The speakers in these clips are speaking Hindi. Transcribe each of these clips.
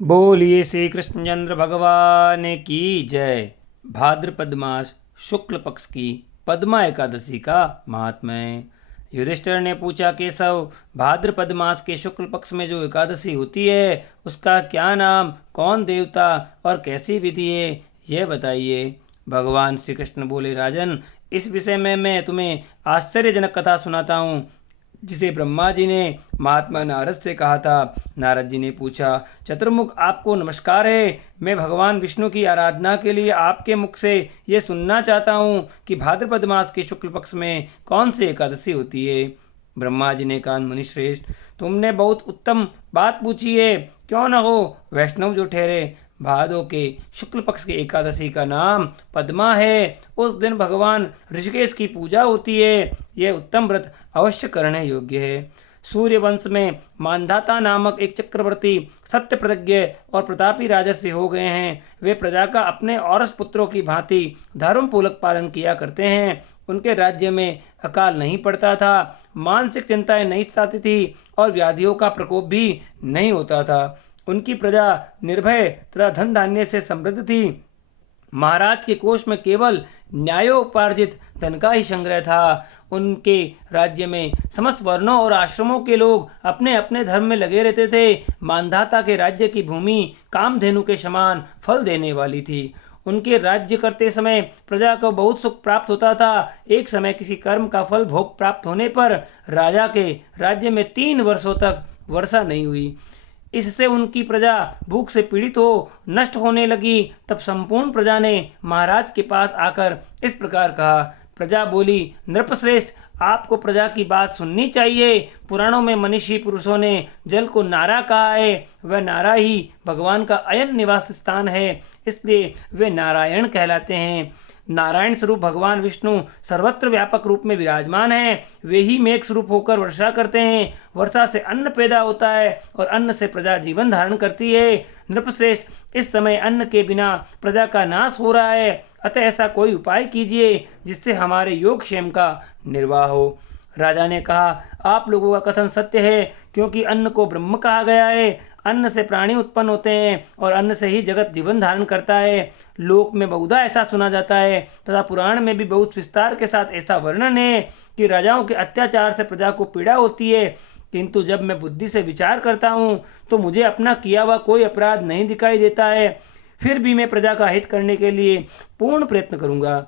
बोलिए श्री कृष्णचंद्र भगवान की जय। भाद्रपद मास शुक्ल पक्ष की पद्मा एकादशी का महात्म्य। युधिष्ठिर ने पूछा, केशव, भाद्रपद मास के शुक्ल पक्ष में जो एकादशी होती है उसका क्या नाम, कौन देवता और कैसी विधि है, यह बताइए। भगवान श्री कृष्ण बोले, राजन, इस विषय में मैं तुम्हें आश्चर्यजनक कथा सुनाता हूँ जिसे ब्रह्मा जी ने महात्मा नारद से कहा था। नारद जी ने पूछा, चतुर्मुख, आपको नमस्कार है। मैं भगवान विष्णु की आराधना के लिए आपके मुख से ये सुनना चाहता हूँ कि भाद्रपद मास के शुक्ल पक्ष में कौन सी एकादशी होती है। ब्रह्मा जी ने कहा, मुनिश्रेष्ठ, तुमने बहुत उत्तम बात पूछी है। क्यों न हो वैष्णव जो ठहरे। भादो के शुक्ल पक्ष की एकादशी का नाम पद्मा है। उस दिन भगवान ऋषिकेश की पूजा होती है। यह उत्तम व्रत अवश्य करने योग्य है। सूर्य वंश में मानधाता नामक एक चक्रवर्ती सत्य प्रतिज्ञ और प्रतापी राजर्षि हो गए हैं। वे प्रजा का अपने औरस पुत्रों की भांति धर्म पूर्वक पालन किया करते हैं। उनके राज्य में अकाल नहीं पड़ता था, मानसिक चिंताएं नहीं सताती थी और व्याधियों का प्रकोप भी नहीं होता था। उनकी प्रजा निर्भय तथा धन धान्य से समृद्ध थी। महाराज के कोष में केवल न्यायोपार्जित धन का ही संग्रह था। उनके राज्य में समस्त वर्णों और आश्रमों के लोग अपने अपने धर्म में लगे रहते थे। मानधाता के राज्य की भूमि कामधेनु के समान फल देने वाली थी। उनके राज्य करते समय प्रजा को बहुत सुख प्राप्त होता था। एक समय किसी कर्म का फल भोग प्राप्त होने पर राजा के राज्य में 3 वर्षों तक वर्षा नहीं हुई। इससे उनकी प्रजा भूख से पीड़ित हो नष्ट होने लगी। तब संपूर्ण प्रजा ने महाराज के पास आकर इस प्रकार कहा। प्रजा बोली, नृपश्रेष्ठ, आपको प्रजा की बात सुननी चाहिए। पुराणों में मनीषी पुरुषों ने जल को नारा कहा है। वह नारा ही भगवान का अयन निवास स्थान है, इसलिए वे नारायण कहलाते हैं। नारायण स्वरूप भगवान विष्णु सर्वत्र व्यापक रूप में विराजमान है। वे ही मेघ स्वरूप होकर वर्षा करते हैं। वर्षा से अन्न पैदा होता है और अन्न से प्रजा जीवन धारण करती है। नृपश्रेष्ठ, इस समय अन्न के बिना प्रजा का नाश हो रहा है, अतः ऐसा कोई उपाय कीजिए जिससे हमारे योगक्षेम का निर्वाह हो। राजा ने कहा, आप लोगों का कथन सत्य है, क्योंकि अन्न को ब्रह्म कहा गया है। अन्न से प्राणी उत्पन्न होते हैं और अन्न से ही जगत जीवन धारण करता है। लोक में बहुधा ऐसा सुना जाता है तथा पुराण में भी बहुत विस्तार के साथ ऐसा वर्णन है कि राजाओं के अत्याचार से प्रजा को पीड़ा होती है। किंतु जब मैं बुद्धि से विचार करता हूँ तो मुझे अपना किया हुआ कोई अपराध नहीं दिखाई देता है। फिर भी मैं प्रजा का हित करने के लिए पूर्ण प्रयत्न करूंगा।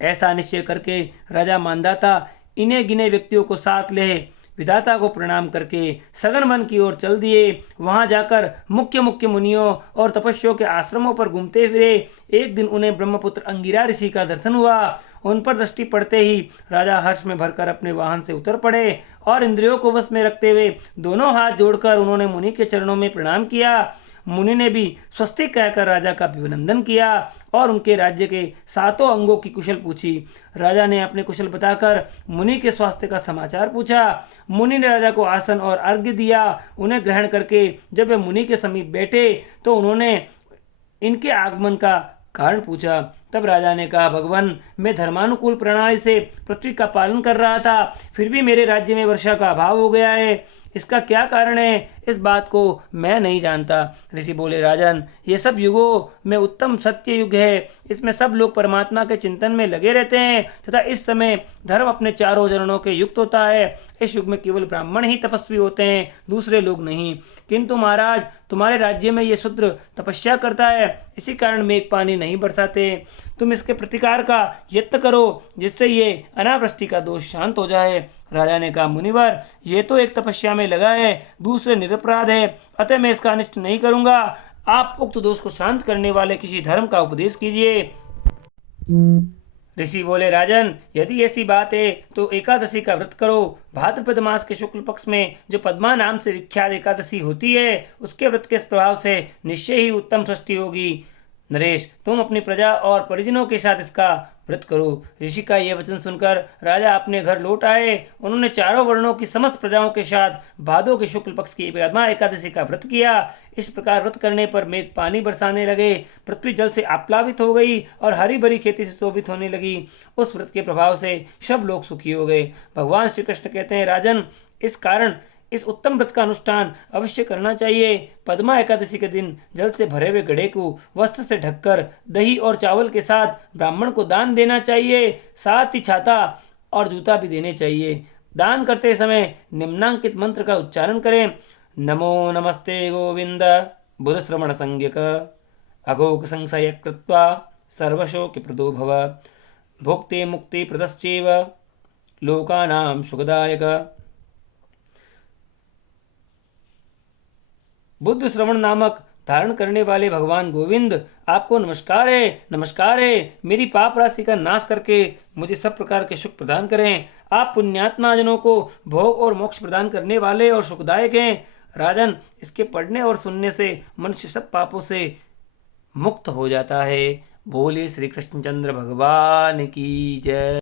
ऐसा निश्चय करके राजा मानधाता इन्हें गिने व्यक्तियों को साथ ले विधाता को प्रणाम करके सघन वन की ओर चल दिए। वहां जाकर मुख्य मुख्य मुनियों और तपस्वियों के आश्रमों पर घूमते फिरे। एक दिन उन्हें ब्रह्मपुत्र अंगिरा ऋषि का दर्शन हुआ। उन पर दृष्टि पड़ते ही राजा हर्ष में भरकर अपने वाहन से उतर पड़े और इंद्रियों को वश में रखते हुए दोनों हाथ जोड़कर उन्होंने मुनि के चरणों में प्रणाम किया। मुनि ने भी स्वस्तिक कहकर राजा का अभिनंदन किया और उनके राज्य के 7 अंगों की कुशल पूछी। राजा ने अपने कुशल बताकर मुनि के स्वास्थ्य का समाचार पूछा। मुनि ने राजा को आसन और अर्घ्य दिया। उन्हें ग्रहण करके जब वे मुनि के समीप बैठे तो उन्होंने इनके आगमन का कारण पूछा। तब राजा ने कहा, भगवान, मैं धर्मानुकूल प्रणाली से पृथ्वी का पालन कर रहा था, फिर भी मेरे राज्य में वर्षा का अभाव हो गया है। इसका क्या कारण है, इस बात को मैं नहीं जानता। ऋषि बोले, राजन, ये सब युगों में उत्तम सत्य युग है। इसमें सब लोग परमात्मा के चिंतन में लगे रहते हैं तथा इस समय धर्म अपने चारों चरणों के युक्त होता है। इस युग में केवल ब्राह्मण ही तपस्वी होते हैं, दूसरे लोग नहीं। किंतु महाराज, तुम्हारे राज्य में ये शूद्र तपस्या करता है, इसी कारण मेघ पानी नहीं बरसाते। तुम इसके प्रतिकार का यत्न करो जिससे ये अनावृष्टि का दोष शांत हो जाए। राजा ने कहा, मुनिवर, ये तो एक तपस्या में लगा है, दूसरे निरपराध है, अतः मैं इसका अनिष्ट नहीं करूंगा। आप उक्त दोष को शांत करने वाले किसी धर्म का उपदेश कीजिए। ऋषि बोले, राजन, यदि ऐसी बात है तो एकादशी का व्रत करो। भाद्रपद मास के शुक्ल पक्ष में जो पद्मा नाम से विख्यात एकादशी होती है, उसके व्रत के प्रभाव से निश्चय ही उत्तम सृष्टि होगी। नरेश, तुम अपनी प्रजा और परिजनों के साथ इसका व्रत करो। ऋषि का यह वचन सुनकर राजा अपने घर लौट आए। उन्होंने चारों वर्णों की समस्त प्रजाओं के साथ भादो के शुक्ल पक्ष की पद्मा एकादशी का व्रत किया। इस प्रकार व्रत करने पर मेघ पानी बरसाने लगे, पृथ्वी जल से आप्लावित हो गई और हरी भरी खेती से शोभित होने लगी। उस व्रत के प्रभाव से सब लोग सुखी हो गए। भगवान श्री कृष्ण कहते हैं, राजन, इस कारण इस उत्तम व्रत का अनुष्ठान अवश्य करना चाहिए। पद्मा एकादशी के दिन जल से भरे हुए घड़े को वस्त्र से ढककर दही और चावल के साथ ब्राह्मण को दान देना चाहिए। साथ ही छाता और जूता भी देने चाहिए। दान करते समय निम्नांकित मंत्र का उच्चारण करें। नमो नमस्ते गोविंद बुध श्रवण संज्ञक अघोक संशय कृत्वा सर्वशोक प्रदो भव भुक्ति मुक्ति प्रदश्चैव लोकानां सुखदायक। बुद्ध श्रवण नामक धारण करने वाले भगवान गोविंद आपको नमस्कार है, नमस्कार है। मेरी पाप राशि का नाश करके मुझे सब प्रकार के सुख प्रदान करें। आप पुण्यात्मा जनों को भोग और मोक्ष प्रदान करने वाले और सुखदायक हैं। राजन, इसके पढ़ने और सुनने से मनुष्य सब पापों से मुक्त हो जाता है। बोले श्री कृष्णचंद्र भगवान की जय।